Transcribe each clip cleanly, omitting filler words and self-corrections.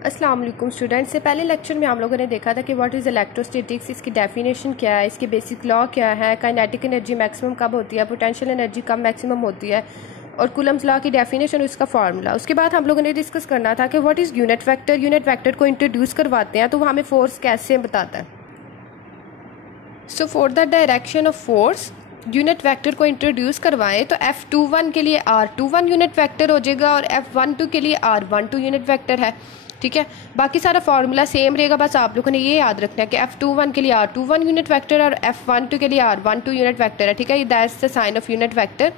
अस्सलाम वालेकुम स्टूडेंट्स। से पहले लेक्चर में हम लोगों ने देखा था कि व्हाट इज़ इलेक्ट्रोस्टैटिक्स, इसकी डेफिनेशन क्या है, इसके बेसिक लॉ क्या है, काइनेटिक एनर्जी मैक्सिमम कब होती है, पोटेंशियल एनर्जी कब मैक्सिमम होती है, और कूलम्स लॉ की डेफिनेशन और उसका फार्मूला। उसके बाद हम लोगों ने डिस्कस करना था कि what is unit vector. Unit vector को इंट्रोड्यूस करवाते हैं तो वो हमें फोर्स कैसे बताता है। So for the direction of force unit vector को इंट्रोड्यूस करवाएं तो F21 के लिए R21 यूनिट वेक्टर हो जाएगा और F12 के लिए R12 यूनिट वेक्टर है। ठीक है, बाकी सारा फार्मूला सेम रहेगा, बस आप लोगों ने ये याद रखना है कि F21 के लिए R21 यूनिट वेक्टर और F12 के लिए R12 यूनिट वेक्टर है। ठीक है, that's the sign of unit vector.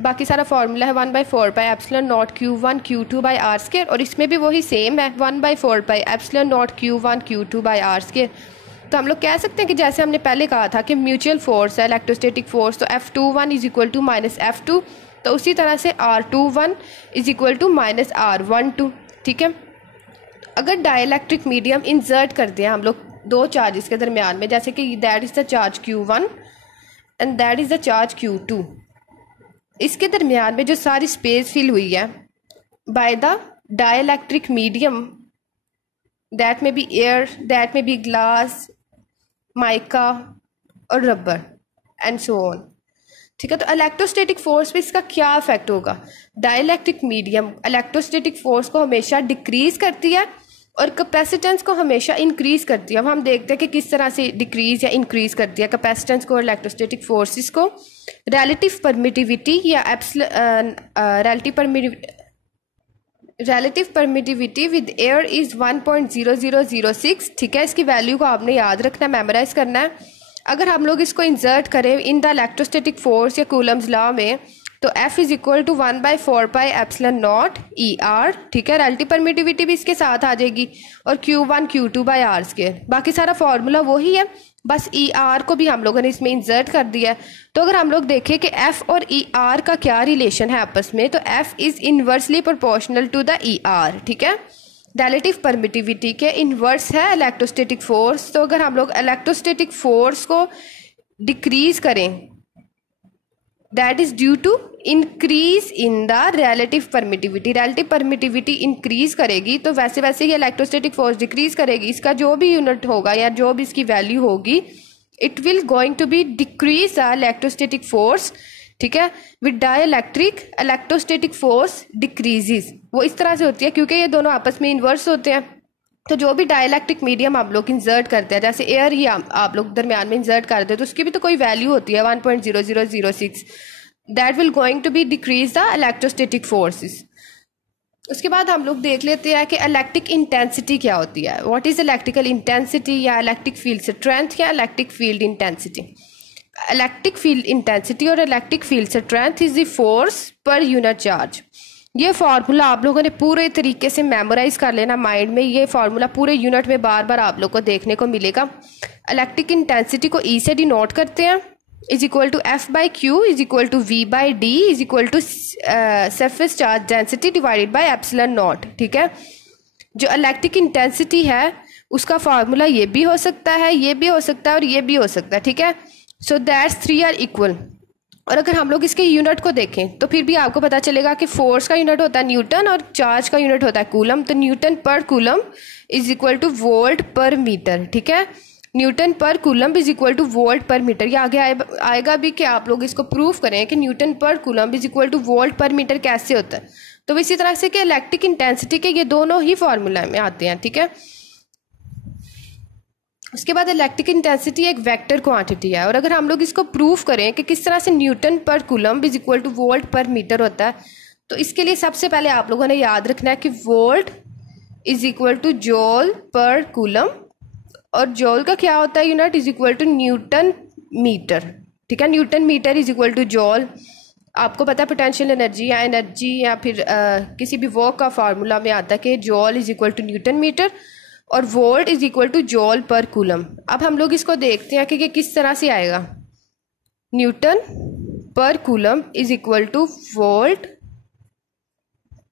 बाकी सारा फार्मूला है 1/4πε0 Q1 Q2/r², और इसमें भी वही सेम है 1/4πε0 Q1 Q2/r²। तो हम लोग कह सकते हैं कि जैसे हमने पहले कहा था कि म्यूचुअल फोर्स है इलेक्ट्रोस्टैटिक फोर्स, तो F21 is equal to minus F2, तो उसी तरह से R21 is equal to minus R12। ठीक है, अगर डाइलेक्ट्रिक मीडियम इंसर्ट करते हैं हम लोग दो चार्जेस के दरमियान में, जैसे कि that is the charge Q1 and that is the charge Q2, इसके दरमियान में जो सारी स्पेस फिल हुई है by the dielectric medium, that में बी एयर, दैट में बी ग्लास, माइका और रबर एंड सो ऑन। ठीक है, तो इलेक्ट्रोस्टैटिक फोर्स पे इसका क्या इफेक्ट होगा। डाइलेक्ट्रिक मीडियम इलेक्ट्रोस्टैटिक फोर्स को हमेशा डिक्रीज करती है और कैपेसिटेंस को हमेशा इंक्रीज करती है। अब हम देखते हैं कि किस तरह से डिक्रीज या इंक्रीज करती है कैपेसिटेंस को और इलेक्ट्रोस्टैटिक फोर्सेस को। रिलेटिव परमिटिविटी या relative permittivity with air is 1.0006। ठीक है, इसकी वैल्यू को आपने याद रखना, मेमोराइज करना है। अगर हम लोग इसको इंसर्ट करें इन द इलेक्ट्रोस्टैटिक फोर्स या कूलम्स लॉ में, तो F is equal to 1/4πε0 ER। ठीक है, रिलेटिव परमिटिविटी भी इसके साथ आ जाएगी और Q1 Q2/r²। बाकी सारा फॉर्मूला वही है, बस ER को भी हम लोगों ने इसमें इंसर्ट कर दिया है। तो अगर हम लोग देखें कि F और ER का क्या रिलेशन है आपस में, तो F is inversely proportional to the ER। ठीक है, रिलेटिव परमिटिविटी के इनवर्स है इलेक्ट्रोस्टैटिक फोर्स। तो अगर हम लोग इलेक्ट्रोस्टैटिक फोर्स को डिक्रीज करें, that is due to increase in the relative permittivity. Relative permittivity increase करेगी तो वैसे वैसे ही इलेक्ट्रोस्टैटिक फोर्स डिक्रीज करेगी। इसका जो भी यूनिट होगा या जो भी इसकी वैल्यू होगी, it will going to be decrease the electrostatic force. ठीक है, with dielectric electrostatic force decreases. वो इस तरह से होती है क्योंकि ये दोनों आपस में इन्वर्स होते हैं। तो जो भी डाइलेक्ट्रिक मीडियम आप लोग इंसर्ट करते हैं, जैसे एयर ही आप लोग दरमियान में इंसर्ट करते हैं, तो उसकी भी तो कोई वैल्यू होती है 1.0006, that will going to be decrease the electrostatic forces. उसके बाद हम लोग देख लेते हैं कि इलेक्ट्रिक इंटेंसिटी क्या होती है। व्हाट इज इलेक्ट्रिकल इंटेंसिटी या इलेक्ट्रिक फील्ड स्ट्रेंथ या electric field intensity. Electric field intensity और electric field strength is the force per unit charge. ये फार्मूला आप लोगों ने पूरे तरीके से मेमोराइज कर लेना माइंड में। ये फार्मूला पूरे यूनिट में बार बार आप लोग को देखने को मिलेगा। इलेक्ट्रिक इंटेंसिटी को ई से डिनोट करते हैं, is equal to F/Q is equal to V/D is equal to surface charge density divided by ε0। ठीक है, जो इलेक्ट्रिक इंटेंसिटी है उसका फार्मूला ये भी हो सकता है, ये भी हो सकता है और ये भी हो सकता है। ठीक है, सो दैट्स 3 आर इक्वल। और अगर हम लोग इसके यूनिट को देखें तो फिर भी आपको पता चलेगा कि फोर्स का यूनिट होता है न्यूटन और चार्ज का यूनिट होता है कूलम। तो Newton per coulomb is equal to volt per metre. ठीक है, Newton per coulomb is equal to volt per metre. ये आगे आएगा भी कि आप लोग इसको प्रूफ करें कि Newton per coulomb is equal to volt per metre कैसे होता है। तो इसी तरह से कि इलेक्ट्रिक इंटेंसिटी के ये दोनों ही फॉर्मूला में आते हैं। ठीक है, उसके बाद इलेक्ट्रिक इंटेंसिटी एक वेक्टर क्वांटिटी है, और अगर हम लोग इसको प्रूफ करें कि किस तरह से Newton per coulomb is equal to volt per metre होता है, तो इसके लिए सबसे पहले आप लोगों ने याद रखना है कि volt is equal to joule per coulomb, और जॉल का क्या होता है unit, is equal to newton metre. ठीक है, newton metre is equal to joule. आपको पता है पोटेंशियल एनर्जी या फिर किसी भी वर्क का फार्मूला में आता है कि joule is equal to newton metre और volt is equal to joule per coulomb. अब हम लोग इसको देखते हैं कि ये किस तरह से आएगा। Newton per coulomb is equal to volt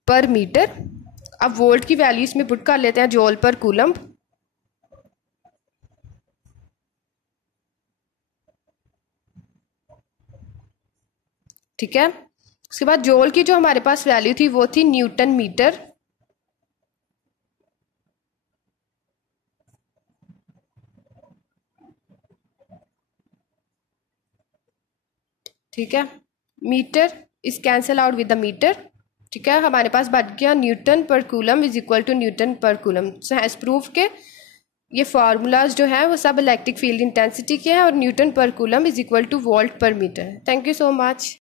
per metre. अब वोल्ट की वैल्यू इसमें पुट कर लेते हैं जॉल पर कूलम। ठीक है, उसके बाद जॉल की जो हमारे पास वैल्यू थी वो थी न्यूटन मीटर, ठीक है, metre is cancel out with the metre. ठीक है, हमारे पास बच गया newton per coulomb is equal to newton per coulomb. So has prove के ये फार्मूलाज जो है वो सब इलेक्ट्रिक फील्ड इंटेंसिटी के हैं और newton per coulomb is equal to volt per metre. Thank you so much.